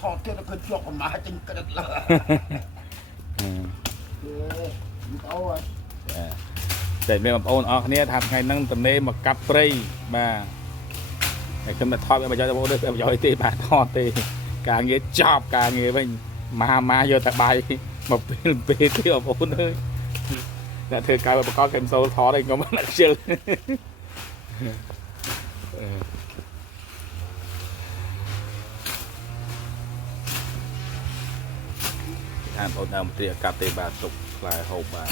ថតទៀតគឺជាប់ប្រមាថចេញក្តិតលើអូយតែមានបងប្អូនអរគ្នាថាថ្ងៃហ្នឹងតនេមកកាប់ព្រៃបាទតែខ្ញុំមិនថតឲ្យប្រយោជន៍បងប្អូនទេប្រយោជន៍ទេបាទថតទេការងារចប់ការងារវិញម៉ាយកតែបាយមកពេលទេបងប្អូនអើយអ្នកធ្វើការប្រកបគេមិនសូវថតឯងខ្ញុំមិនខ្ជិលអានបងដើមត្រីអាកាប់ទេបាទទុកផ្លែហូបបាទ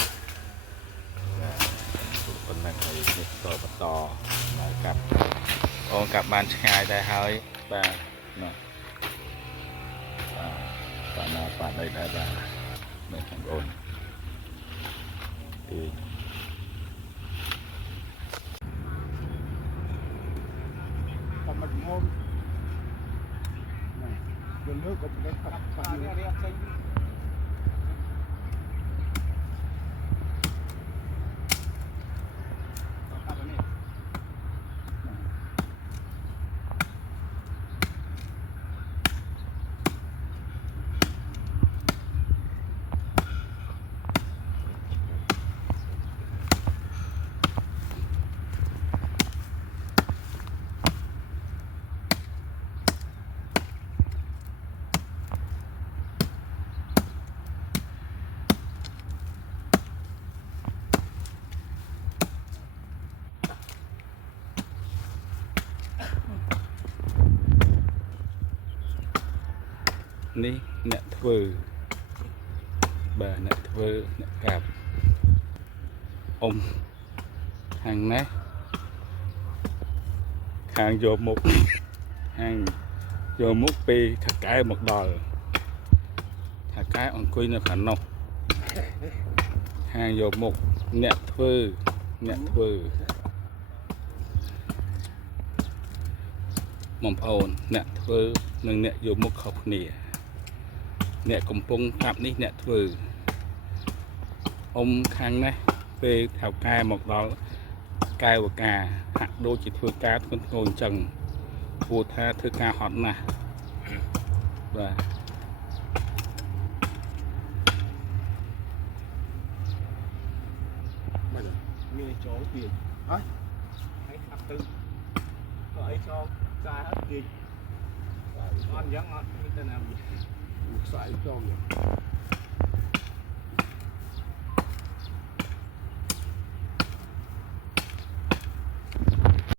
ប៉ុណ្ណឹងហើយនេះតបន្តមកកាប់អូនកាប់បានឆ្ងាយដែរហើយបាទណាបាទណាបាទដីដែរបាទនេះបងប្អូនទីតែមកមុំណាលើក៏ផ្លេចកាត់កាត់រៀបចេញនេះអ្នកធ្វើបាទអ្នកធ្វើអ្នកកាប់អ៊ំខាងនេះខាងយកមុខខាងយកមុខពេលថកែមកដល់ថកែអង្គុយនៅខាងនោះខាងយកមុខអ្នកធ្វើបងប្អូនអ្នកធ្វើនិងអ្នកយកមុខខុសគ្នាអ្នកកំពុងកាប់នេះអ្នកធ្វើអ៊ំខាងនេះពេលថៅកែមកដល់កែវការហាក់ដូចជាធ្វើការធ្ងន់ធ្ងរអញ្ចឹងព្រោះថាធ្វើការហត់ណាស់បាទមានចូលទៀតហើយអាប់ទៅក៏អីចូលចាស់ទៀតអត់អញ្ចឹងអត់មានទៅណាខ្សែចូល